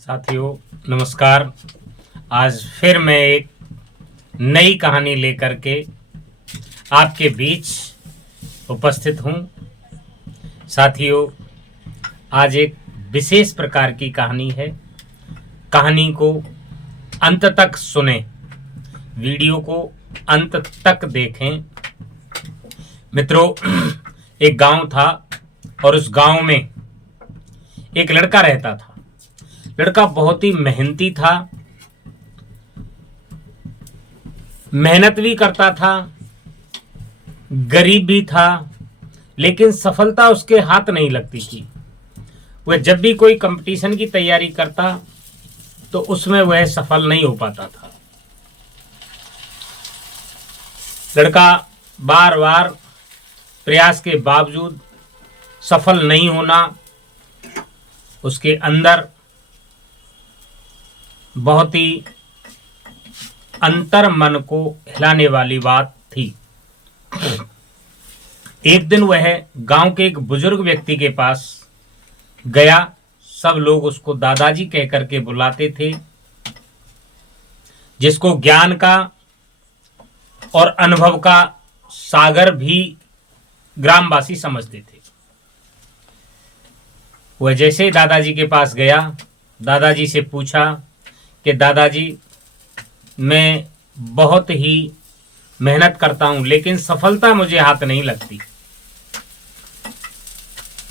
साथियों नमस्कार। आज फिर मैं एक नई कहानी लेकर के आपके बीच उपस्थित हूँ। साथियों, आज एक विशेष प्रकार की कहानी है। कहानी को अंत तक सुने, वीडियो को अंत तक देखें। मित्रों, एक गांव था और उस गांव में एक लड़का रहता था। लड़का बहुत ही मेहनती था, मेहनत भी करता था, गरीब भी था, लेकिन सफलता उसके हाथ नहीं लगती थी। वह जब भी कोई कंपटीशन की तैयारी करता तो उसमें वह सफल नहीं हो पाता था। लड़का बार बार प्रयास के बावजूद सफल नहीं होना उसके अंदर बहुत ही अंतर मन को हिलाने वाली बात थी। एक दिन वह गांव के एक बुजुर्ग व्यक्ति के पास गया। सब लोग उसको दादाजी कह करके बुलाते थे, जिसको ज्ञान का और अनुभव का सागर भी ग्रामवासी समझते थे। वह जैसे ही दादाजी के पास गया, दादाजी से पूछा कि दादाजी, मैं बहुत ही मेहनत करता हूं लेकिन सफलता मुझे हाथ नहीं लगती।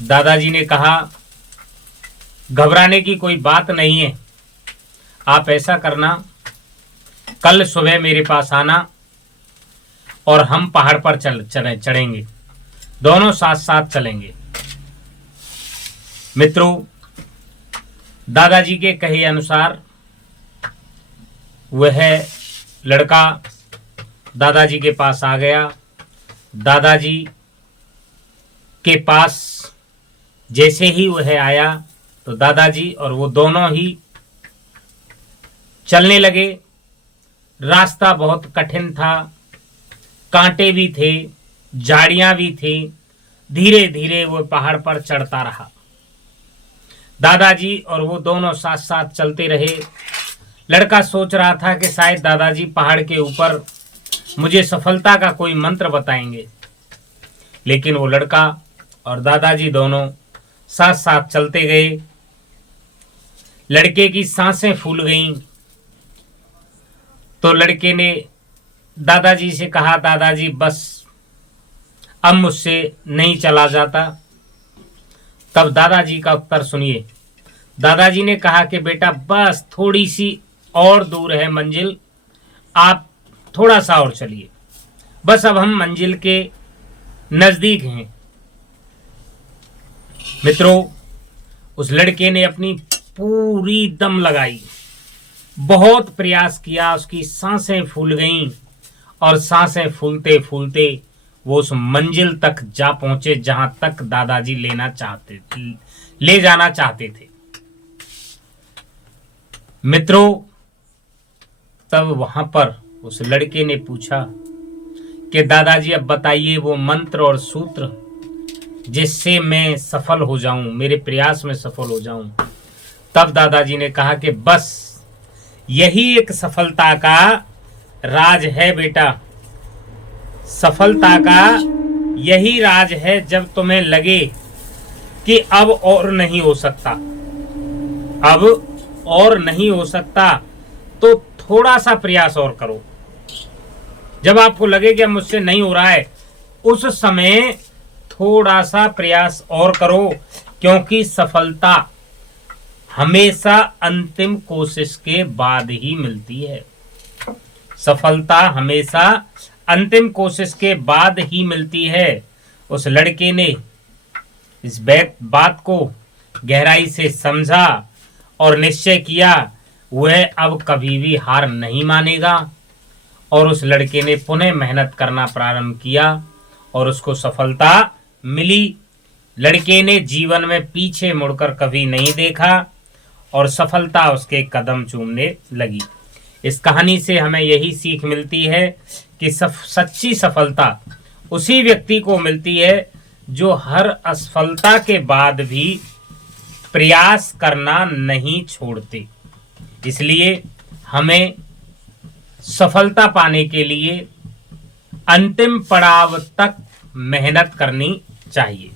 दादाजी ने कहा, घबराने की कोई बात नहीं है। आप ऐसा करना, कल सुबह मेरे पास आना और हम पहाड़ पर चढ़ेंगे, दोनों साथ साथ चलेंगे। मित्रों, दादाजी के कहे अनुसार वह लड़का दादाजी के पास आ गया। दादाजी के पास जैसे ही वह आया तो दादाजी और वो दोनों ही चलने लगे। रास्ता बहुत कठिन था, कांटे भी थे, झाड़ियां भी थी। धीरे धीरे वो पहाड़ पर चढ़ता रहा। दादाजी और वो दोनों साथ साथ चलते रहे। लड़का सोच रहा था कि शायद दादाजी पहाड़ के ऊपर मुझे सफलता का कोई मंत्र बताएंगे, लेकिन वो लड़का और दादाजी दोनों साथ साथ चलते गए। लड़के की सांसें फूल गईं तो लड़के ने दादाजी से कहा, दादाजी बस अब मुझसे नहीं चला जाता। तब दादाजी का उत्तर सुनिए। दादाजी ने कहा कि बेटा, बस थोड़ी सी और दूर है मंजिल, आप थोड़ा सा और चलिए, बस अब हम मंजिल के नजदीक हैं। मित्रों, उस लड़के ने अपनी पूरी दम लगाई, बहुत प्रयास किया। उसकी सांसें फूल गईं और सांसें फूलते फूलते वो उस मंजिल तक जा पहुंचे जहां तक दादाजी ले जाना चाहते थे। मित्रों, तब वहां पर उस लड़के ने पूछा कि दादाजी अब बताइए वो मंत्र और सूत्र जिससे मैं सफल हो जाऊं, मेरे प्रयास में सफल हो जाऊं। तब दादाजी ने कहा कि बस यही एक सफलता का राज है बेटा। सफलता का यही राज है, जब तुम्हें लगे कि अब और नहीं हो सकता, अब और नहीं हो सकता, तो थोड़ा सा प्रयास और करो। जब आपको लगे कि अब मुझसे नहीं हो रहा है, उस समय थोड़ा सा प्रयास और करो, क्योंकि सफलता हमेशा अंतिम कोशिश के बाद ही मिलती है। सफलता हमेशा अंतिम कोशिश के बाद ही मिलती है। उस लड़के ने इस बात को गहराई से समझा और निश्चय किया वह अब कभी भी हार नहीं मानेगा। और उस लड़के ने पुनः मेहनत करना प्रारंभ किया और उसको सफलता मिली। लड़के ने जीवन में पीछे मुड़कर कभी नहीं देखा और सफलता उसके कदम चूमने लगी। इस कहानी से हमें यही सीख मिलती है कि सच्ची सफलता उसी व्यक्ति को मिलती है जो हर असफलता के बाद भी प्रयास करना नहीं छोड़ते। इसलिए हमें सफलता पाने के लिए अंतिम पड़ाव तक मेहनत करनी चाहिए।